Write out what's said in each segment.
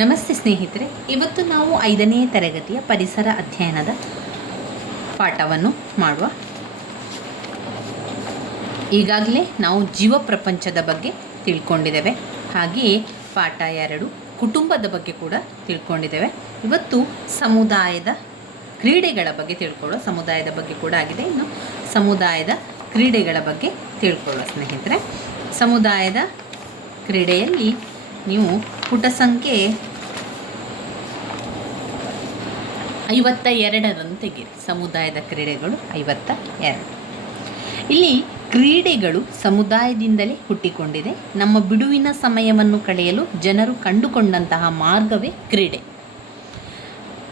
ನಮಸ್ತೆ ಸ್ನೇಹಿತರೆ, ಇವತ್ತು ನಾವು 5ನೇ ತರಗತಿಯ ಪರಿಸರ ಅಧ್ಯಯನದ ಪಾಠವನ್ನು ಮಾಡುವ. ಈಗಾಗಲೇ ನಾವು ಜೀವ ಪ್ರಪಂಚದ ಬಗ್ಗೆ ತಿಳ್ಕೊಂಡಿದ್ದೇವೆ. ಹಾಗೆಯೇ ಪಾಠ 2 ಕುಟುಂಬದ ಬಗ್ಗೆ ಕೂಡ ತಿಳ್ಕೊಂಡಿದ್ದೇವೆ. ಇವತ್ತು ಸಮುದಾಯದ ಕ್ರೀಡೆಗಳ ಬಗ್ಗೆ ತಿಳ್ಕೊಳ್ಳೋ, ಸಮುದಾಯದ ಬಗ್ಗೆ ಕೂಡ ಆಗಿದೆ. ಇನ್ನು ಸಮುದಾಯದ ಕ್ರೀಡೆಗಳ ಬಗ್ಗೆ ತಿಳ್ಕೊಳ್ಳೋ ಸ್ನೇಹಿತರೆ. ಸಮುದಾಯದ ಕ್ರೀಡೆಯಲ್ಲಿ ನೀವು ಪುಟ ಸಂಖ್ಯೆ 52 ತೆಗೀರಿ. ಸಮುದಾಯದ ಕ್ರೀಡೆಗಳು 52. ಇಲ್ಲಿ ಕ್ರೀಡೆಗಳು ಸಮುದಾಯದಿಂದಲೇ ಹುಟ್ಟಿಕೊಂಡಿದೆ. ನಮ್ಮ ಬಿಡುವಿನ ಸಮಯವನ್ನು ಕಳೆಯಲು ಜನರು ಕಂಡುಕೊಂಡಂತಹ ಮಾರ್ಗವೇ ಕ್ರೀಡೆ.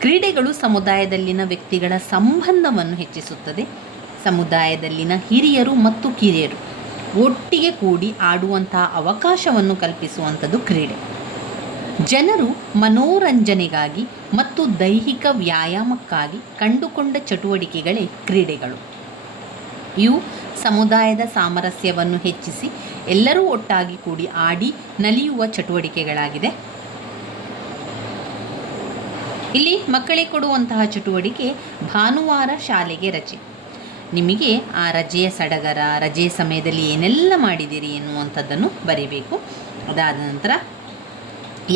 ಕ್ರೀಡೆಗಳು ಸಮುದಾಯದಲ್ಲಿನ ವ್ಯಕ್ತಿಗಳ ಸಂಬಂಧವನ್ನು ಹೆಚ್ಚಿಸುತ್ತದೆ. ಸಮುದಾಯದಲ್ಲಿನ ಹಿರಿಯರು ಮತ್ತು ಕಿರಿಯರು ಒಟ್ಟಿಗೆ ಕೂಡಿ ಆಡುವಂತಹ ಅವಕಾಶವನ್ನು ಕಲ್ಪಿಸುವಂಥದ್ದು ಕ್ರೀಡೆ. ಜನರು ಮನೋರಂಜನೆಗಾಗಿ ಮತ್ತು ದೈಹಿಕ ವ್ಯಾಯಾಮಕ್ಕಾಗಿ ಕಂಡುಕೊಂಡ ಚಟುವಟಿಕೆಗಳೇ ಕ್ರೀಡೆಗಳು. ಇವು ಸಮುದಾಯದ ಸಾಮರಸ್ಯವನ್ನು ಹೆಚ್ಚಿಸಿ ಎಲ್ಲರೂ ಒಟ್ಟಾಗಿ ಕೂಡಿ ಆಡಿ ನಲಿಯುವ ಚಟುವಟಿಕೆಗಳಾಗಿದೆ. ಇಲ್ಲಿ ಮಕ್ಕಳಿಗೆ ಕೊಡುವಂತಹ ಚಟುವಟಿಕೆ ಭಾನುವಾರ ಶಾಲೆಗೆ ರಜೆ. ನಿಮಗೆ ಆ ರಜೆಯ ಸಡಗರ, ರಜೆಯ ಸಮಯದಲ್ಲಿ ಏನೆಲ್ಲ ಮಾಡಿದ್ದೀರಿ ಎನ್ನುವಂಥದ್ದನ್ನು ಬರೀಬೇಕು. ಅದಾದ ನಂತರ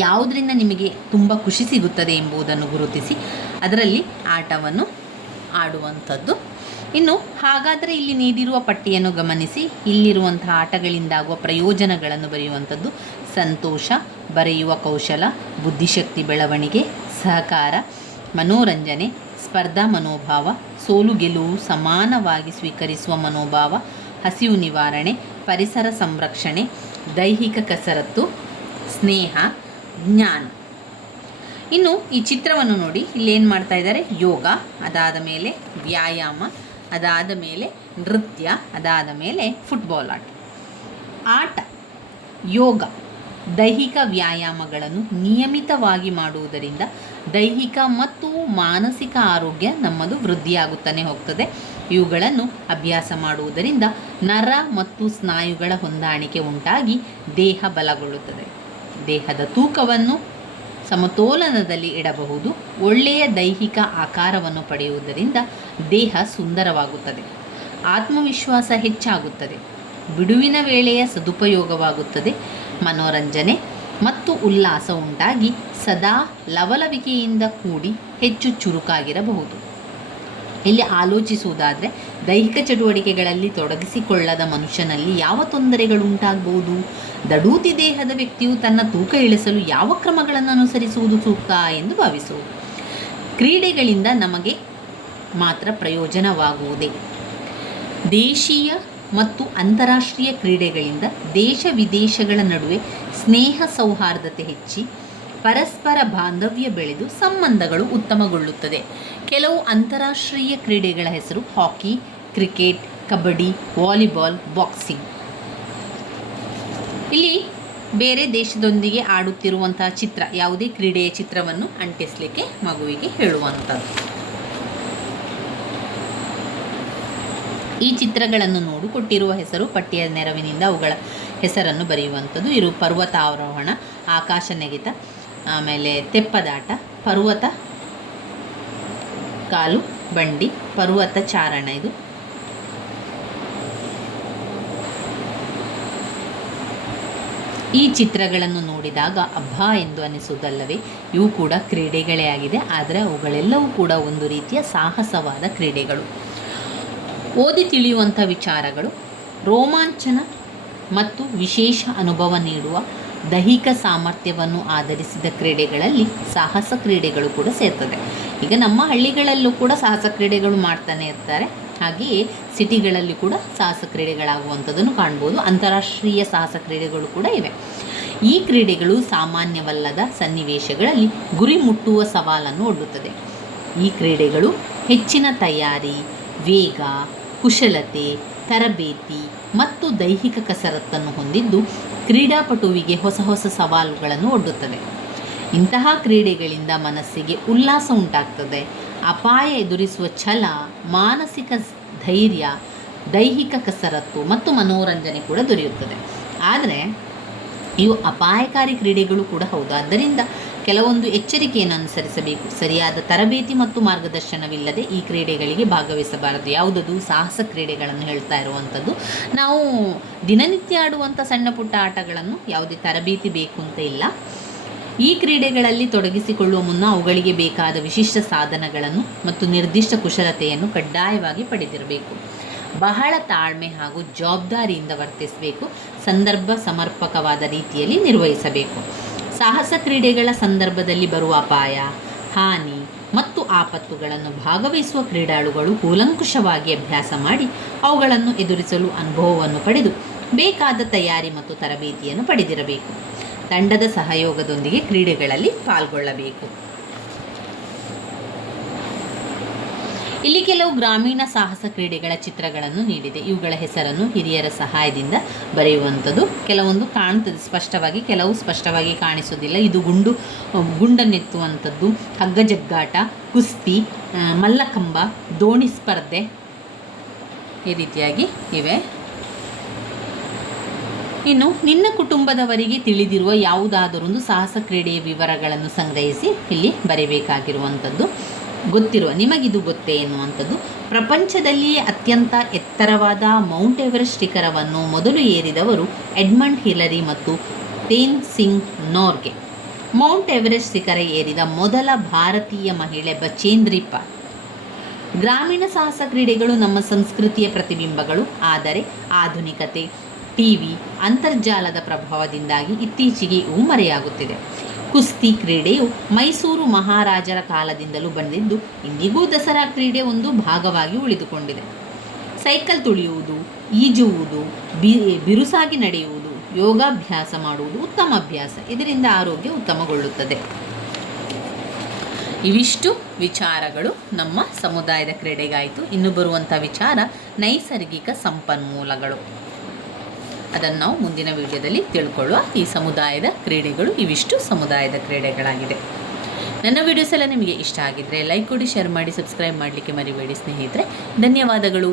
ಯಾವುದರಿಂದ ನಿಮಗೆ ತುಂಬ ಖುಷಿ ಸಿಗುತ್ತದೆ ಎಂಬುದನ್ನು ಗುರುತಿಸಿ ಅದರಲ್ಲಿ ಆಟವನ್ನು ಆಡುವಂಥದ್ದು. ಇನ್ನು ಹಾಗಾದರೆ ಇಲ್ಲಿ ನೀಡಿರುವ ಪಟ್ಟಿಯನ್ನು ಗಮನಿಸಿ ಇಲ್ಲಿರುವಂತಹ ಆಟಗಳಿಂದಾಗುವ ಪ್ರಯೋಜನಗಳನ್ನು ಬರೆಯುವಂಥದ್ದು. ಸಂತೋಷ, ಬರೆಯುವ ಕೌಶಲ, ಬುದ್ಧಿಶಕ್ತಿ ಬೆಳವಣಿಗೆ, ಸಹಕಾರ, ಮನೋರಂಜನೆ, ಸ್ಪರ್ಧಾ ಮನೋಭಾವ, ಸೋಲು ಗೆಲುವು ಸಮಾನವಾಗಿ ಸ್ವೀಕರಿಸುವ ಮನೋಭಾವ, ಹಸಿವು ನಿವಾರಣೆ, ಪರಿಸರ ಸಂರಕ್ಷಣೆ, ದೈಹಿಕ ಕಸರತ್ತು, ಸ್ನೇಹ, ಜ್ಞಾನ. ಇನ್ನು ಈ ಚಿತ್ರವನ್ನು ನೋಡಿ, ಇಲ್ಲೇನು ಮಾಡ್ತಾ ಇದ್ದಾರೆ? ಯೋಗ, ಅದಾದ ಮೇಲೆ ವ್ಯಾಯಾಮ, ಅದಾದ ಮೇಲೆ ನೃತ್ಯ, ಅದಾದ ಮೇಲೆ ಫುಟ್ಬಾಲ್ ಆಟ. ಯೋಗ ದೈಹಿಕ ವ್ಯಾಯಾಮಗಳನ್ನು ನಿಯಮಿತವಾಗಿ ಮಾಡುವುದರಿಂದ ದೈಹಿಕ ಮತ್ತು ಮಾನಸಿಕ ಆರೋಗ್ಯ ನಮ್ಮದು ವೃದ್ಧಿಯಾಗುತ್ತಾನೆ ಹೋಗ್ತದೆ. ಇವುಗಳನ್ನು ಅಭ್ಯಾಸ ಮಾಡುವುದರಿಂದ ನರ ಮತ್ತು ಸ್ನಾಯುಗಳ ಹೊಂದಾಣಿಕೆ ಉಂಟಾಗಿ ದೇಹ ಬಲಗೊಳ್ಳುತ್ತದೆ. ದೇಹದ ತೂಕವನ್ನು ಸಮತೋಲನದಲ್ಲಿ ಇಡಬಹುದು. ಒಳ್ಳೆಯ ದೈಹಿಕ ಆಕಾರವನ್ನು ಪಡೆಯುವುದರಿಂದ ದೇಹ ಸುಂದರವಾಗುತ್ತದೆ. ಆತ್ಮವಿಶ್ವಾಸ ಹೆಚ್ಚಾಗುತ್ತದೆ. ಬಿಡುವಿನ ವೇಳೆಯ ಸದುಪಯೋಗವಾಗುತ್ತದೆ. ಮನೋರಂಜನೆ ಮತ್ತು ಉಲ್ಲಾಸ ಉಂಟಾಗಿ ಸದಾ ಲವಲವಿಕೆಯಿಂದ ಕೂಡಿ ಹೆಚ್ಚು ಚುರುಕಾಗಿರಬಹುದು. ಇಲ್ಲಿ ಆಲೋಚಿಸುವುದಾದರೆ ದೈಹಿಕ ಚಟುವಟಿಕೆಗಳಲ್ಲಿ ತೊಡಗಿಸಿಕೊಳ್ಳದ ಮನುಷ್ಯನಲ್ಲಿ ಯಾವ ತೊಂದರೆಗಳು ಉಂಟಾಗಬಹುದು? ದಡೂತಿ ದೇಹದ ವ್ಯಕ್ತಿಯು ತನ್ನ ತೂಕ ಇಳಿಸಲು ಯಾವ ಕ್ರಮಗಳನ್ನು ಅನುಸರಿಸುವುದು ಸೂಕ್ತ ಎಂದು ಭಾವಿಸುವುದು. ಕ್ರೀಡೆಗಳಿಂದ ನಮಗೆ ಮಾತ್ರ ಪ್ರಯೋಜನವಾಗುವುದೇ. ದೇಶೀಯ ಮತ್ತು ಅಂತಾರಾಷ್ಟ್ರೀಯ ಕ್ರೀಡೆಗಳಿಂದ ದೇಶ ವಿದೇಶಗಳ ನಡುವೆ ಸ್ನೇಹ ಸೌಹಾರ್ದತೆ ಹೆಚ್ಚಿ ಪರಸ್ಪರ ಬಾಂಧವ್ಯ ಬೆಳೆದು ಸಂಬಂಧಗಳು ಉತ್ತಮಗೊಳ್ಳುತ್ತದೆ. ಕೆಲವು ಅಂತಾರಾಷ್ಟ್ರೀಯ ಕ್ರೀಡೆಗಳ ಹೆಸರು ಹಾಕಿ, ಕ್ರಿಕೆಟ್, ಕಬಡ್ಡಿ, ವಾಲಿಬಾಲ್, ಬಾಕ್ಸಿಂಗ್. ಇಲ್ಲಿ ಬೇರೆ ದೇಶದೊಂದಿಗೆ ಆಡುತ್ತಿರುವಂತಹ ಚಿತ್ರ, ಯಾವುದೇ ಕ್ರೀಡೆಯ ಚಿತ್ರವನ್ನು ಅಂಟಿಸಲಿಕ್ಕೆ ಮಗುವಿಗೆ ಹೇಳುವಂಥದ್ದು. ಈ ಚಿತ್ರಗಳನ್ನು ನೋಡು, ಕೊಟ್ಟಿರುವ ಹೆಸರು ಪಟ್ಟಿಯ ನೆರವಿನಿಂದ ಅವುಗಳ ಹೆಸರನ್ನು ಬರೆಯುವಂಥದ್ದು. ಇರು ಪರ್ವತಾರೋಹಣ, ಆಕಾಶ ನೆಗೆತ, ಆಮೇಲೆ ತೆಪ್ಪದಾಟ, ಪರ್ವತ ಕಾಲು ಬಂಡಿ, ಪರ್ವತ ಚಾರಣ. ಇದು ಈ ಚಿತ್ರಗಳನ್ನು ನೋಡಿದಾಗ ಅಬ್ಬಾ ಎಂದು ಅನಿಸುವುದಲ್ಲವೇ? ಇವು ಕೂಡ ಕ್ರೀಡೆಗಳೇ ಆಗಿದೆ. ಆದರೆ ಅವುಗಳೆಲ್ಲವೂ ಕೂಡ ಒಂದು ರೀತಿಯ ಸಾಹಸವಾದ ಕ್ರೀಡೆಗಳು. ಓದಿ ತಿಳಿಯುವಂಥ ವಿಚಾರಗಳು, ರೋಮಾಂಚನ ಮತ್ತು ವಿಶೇಷ ಅನುಭವ ನೀಡುವ ದೈಹಿಕ ಸಾಮರ್ಥ್ಯವನ್ನು ಆಧರಿಸಿದ ಕ್ರೀಡೆಗಳಲ್ಲಿ ಸಾಹಸ ಕ್ರೀಡೆಗಳು ಕೂಡ ಸೇರ್ತದೆ. ಈಗ ನಮ್ಮ ಹಳ್ಳಿಗಳಲ್ಲೂ ಕೂಡ ಸಾಹಸ ಕ್ರೀಡೆಗಳು ಮಾಡ್ತಾನೆ ಇರ್ತಾರೆ. ಹಾಗೆಯೇ ಸಿಟಿಗಳಲ್ಲಿ ಕೂಡ ಸಾಹಸ ಕ್ರೀಡೆಗಳಾಗುವಂಥದ್ದನ್ನು ಕಾಣ್ಬೋದು. ಅಂತಾರಾಷ್ಟ್ರೀಯ ಸಾಹಸ ಕ್ರೀಡೆಗಳು ಕೂಡ ಇವೆ. ಈ ಕ್ರೀಡೆಗಳು ಸಾಮಾನ್ಯವಲ್ಲದ ಸನ್ನಿವೇಶಗಳಲ್ಲಿ ಗುರಿ ಮುಟ್ಟುವ ಸವಾಲನ್ನು ಒಡ್ಡುತ್ತದೆ. ಈ ಕ್ರೀಡೆಗಳು ಹೆಚ್ಚಿನ ತಯಾರಿ, ವೇಗ, ಕುಶಲತೆ, ತರಬೇತಿ ಮತ್ತು ದೈಹಿಕ ಕಸರತ್ತನ್ನು ಹೊಂದಿದ್ದು ಕ್ರೀಡಾಪಟುವಿಗೆ ಹೊಸ ಹೊಸ ಸವಾಲುಗಳನ್ನು ಒಡ್ಡುತ್ತದೆ. ಇಂತಹ ಕ್ರೀಡೆಗಳಿಂದ ಮನಸ್ಸಿಗೆ ಉಲ್ಲಾಸ ಉಂಟಾಗ್ತದೆ. ಅಪಾಯ ಎದುರಿಸುವ ಛಲ, ಮಾನಸಿಕ ಧೈರ್ಯ, ದೈಹಿಕ ಕಸರತ್ತು ಮತ್ತು ಮನೋರಂಜನೆ ಕೂಡ ದೊರೆಯುತ್ತದೆ. ಆದರೆ ಇವು ಅಪಾಯಕಾರಿ ಕ್ರೀಡೆಗಳು ಕೂಡ ಹೌದು. ಆದ್ದರಿಂದ ಕೆಲವೊಂದು ಎಚ್ಚರಿಕೆಯನ್ನು ಅನುಸರಿಸಬೇಕು. ಸರಿಯಾದ ತರಬೇತಿ ಮತ್ತು ಮಾರ್ಗದರ್ಶನವಿಲ್ಲದೆ ಈ ಕ್ರೀಡೆಗಳಿಗೆ ಭಾಗವಹಿಸಬಾರದು. ಯಾವುದದು? ಸಾಹಸ ಕ್ರೀಡೆಗಳನ್ನು ಹೇಳ್ತಾ ಇರುವಂಥದ್ದು. ನಾವು ದಿನನಿತ್ಯ ಆಡುವಂಥ ಸಣ್ಣ ಪುಟ್ಟ ಆಟಗಳನ್ನು ಯಾವುದೇ ತರಬೇತಿ ಬೇಕು ಅಂತ ಇಲ್ಲ. ಈ ಕ್ರೀಡೆಗಳಲ್ಲಿ ತೊಡಗಿಸಿಕೊಳ್ಳುವ ಮುನ್ನ ಅವುಗಳಿಗೆ ಬೇಕಾದ ವಿಶಿಷ್ಟ ಸಾಧನಗಳನ್ನು ಮತ್ತು ನಿರ್ದಿಷ್ಟ ಕುಶಲತೆಯನ್ನು ಕಡ್ಡಾಯವಾಗಿ ಪಡೆದಿರಬೇಕು. ಬಹಳ ತಾಳ್ಮೆ ಹಾಗೂ ಜವಾಬ್ದಾರಿಯಿಂದ ವರ್ತಿಸಬೇಕು. ಸಂದರ್ಭ ಸಮರ್ಪಕವಾದ ರೀತಿಯಲ್ಲಿ ನಿರ್ವಹಿಸಬೇಕು. ಸಾಹಸ ಕ್ರೀಡೆಗಳ ಸಂದರ್ಭದಲ್ಲಿ ಬರುವ ಅಪಾಯ, ಹಾನಿ ಮತ್ತು ಆಪತ್ತುಗಳನ್ನು ಭಾಗವಹಿಸುವ ಕ್ರೀಡಾಳುಗಳು ಕೂಲಂಕುಷವಾಗಿ ಅಭ್ಯಾಸ ಮಾಡಿ ಅವುಗಳನ್ನು ಎದುರಿಸಲು ಅನುಭವವನ್ನು ಪಡೆದು ಬೇಕಾದ ತಯಾರಿ ಮತ್ತು ತರಬೇತಿಯನ್ನು ಪಡೆದಿರಬೇಕು. ತಂಡದ ಸಹಯೋಗದೊಂದಿಗೆ ಕ್ರೀಡೆಗಳಲ್ಲಿ ಪಾಲ್ಗೊಳ್ಳಬೇಕು. ಇಲ್ಲಿ ಕೆಲವು ಗ್ರಾಮೀಣ ಸಾಹಸ ಕ್ರೀಡೆಗಳ ಚಿತ್ರಗಳನ್ನು ನೀಡಿದೆ. ಇವುಗಳ ಹೆಸರನ್ನು ಹಿರಿಯರ ಸಹಾಯದಿಂದ ಬರೆಯುವಂಥದ್ದು. ಕೆಲವೊಂದು ಕಾಣುತ್ತದೆ ಸ್ಪಷ್ಟವಾಗಿ, ಕೆಲವು ಸ್ಪಷ್ಟವಾಗಿ ಕಾಣಿಸೋದಿಲ್ಲ. ಇದು ಗುಂಡನ್ನೆತ್ತುವಂಥದ್ದು, ಹಗ್ಗ ಜಗ್ಗಾಟ, ಕುಸ್ತಿ, ಮಲ್ಲಕಂಬ, ದೋಣಿ ಸ್ಪರ್ಧೆ ಈ ರೀತಿಯಾಗಿ ಇವೆ. ಇನ್ನು ನಿನ್ನ ಕುಟುಂಬದವರಿಗೆ ತಿಳಿದಿರುವ ಯಾವುದಾದರೊಂದು ಸಾಹಸ ಕ್ರೀಡೆಯ ವಿವರಗಳನ್ನು ಸಂಗ್ರಹಿಸಿ ಇಲ್ಲಿ ಬರೀಬೇಕಾಗಿರುವಂಥದ್ದು. ನಿಮಗಿದು ಗೊತ್ತೇ ಎನ್ನುವಂಥದ್ದು. ಪ್ರಪಂಚದಲ್ಲಿಯೇ ಅತ್ಯಂತ ಎತ್ತರವಾದ ಮೌಂಟ್ ಎವರೆಸ್ಟ್ ಶಿಖರವನ್ನು ಮೊದಲು ಏರಿದವರು ಎಡ್ಮಂಡ್ ಹಿಲರಿ ಮತ್ತು ತೇನ್ಸಿಂಗ್ ನೋರ್ಗೆ. ಮೌಂಟ್ ಎವರೆಸ್ಟ್ ಶಿಖರ ಏರಿದ ಮೊದಲ ಭಾರತೀಯ ಮಹಿಳೆ ಬಚೇಂದ್ರಿ ಪಾಲ್. ಗ್ರಾಮೀಣ ಸಾಹಸ ಕ್ರೀಡೆಗಳು ನಮ್ಮ ಸಂಸ್ಕೃತಿಯ ಪ್ರತಿಬಿಂಬಗಳು. ಆದರೆ ಆಧುನಿಕತೆ, ಟಿವಿ, ಅಂತರ್ಜಾಲದ ಪ್ರಭಾವದಿಂದಾಗಿ ಇತ್ತೀಚೆಗೆ ಇವು ಮರೆಯಾಗುತ್ತಿದೆ. ಕುಸ್ತಿ ಕ್ರೀಡೆಯು ಮೈಸೂರು ಮಹಾರಾಜರ ಕಾಲದಿಂದಲೂ ಬಂದಿದ್ದು ಇಂದಿಗೂ ದಸರಾ ಕ್ರೀಡೆ ಒಂದು ಭಾಗವಾಗಿ ಉಳಿದುಕೊಂಡಿದೆ. ಸೈಕಲ್ ತುಳಿಯುವುದು, ಈಜುವುದು, ಬಿರುಸಾಗಿ ನಡೆಯುವುದು, ಯೋಗಾಭ್ಯಾಸ ಮಾಡುವುದು ಉತ್ತಮ ಅಭ್ಯಾಸ. ಇದರಿಂದ ಆರೋಗ್ಯ ಉತ್ತಮಗೊಳ್ಳುತ್ತದೆ. ಇವಿಷ್ಟು ವಿಚಾರಗಳು ನಮ್ಮ ಸಮುದಾಯದ ಕ್ರೀಡೆಗಾಯಿತು. ಇನ್ನು ಬರುವಂಥ ವಿಚಾರ ನೈಸರ್ಗಿಕ ಸಂಪನ್ಮೂಲಗಳು. ಅದನ್ನು ನಾವು ಮುಂದಿನ ವಿಡಿಯೋದಲ್ಲಿ ತಿಳ್ಕೊಳ್ಳುವ. ಈ ಸಮುದಾಯದ ಕ್ರೀಡೆಗಳು ಇವಿಷ್ಟು ಸಮುದಾಯದ ಕ್ರೀಡೆಗಳಾಗಿದೆ. ನನ್ನ ವಿಡಿಯೋಸ್ ಎಲ್ಲ ನಿಮಗೆ ಇಷ್ಟ ಆಗಿದ್ದರೆ ಲೈಕ್ ಕೊಡಿ, ಶೇರ್ ಮಾಡಿ, ಸಬ್ಸ್ಕ್ರೈಬ್ ಮಾಡಲಿಕ್ಕೆ ಮರಿಬೇಡಿ ಸ್ನೇಹಿತರೆ. ಧನ್ಯವಾದಗಳು.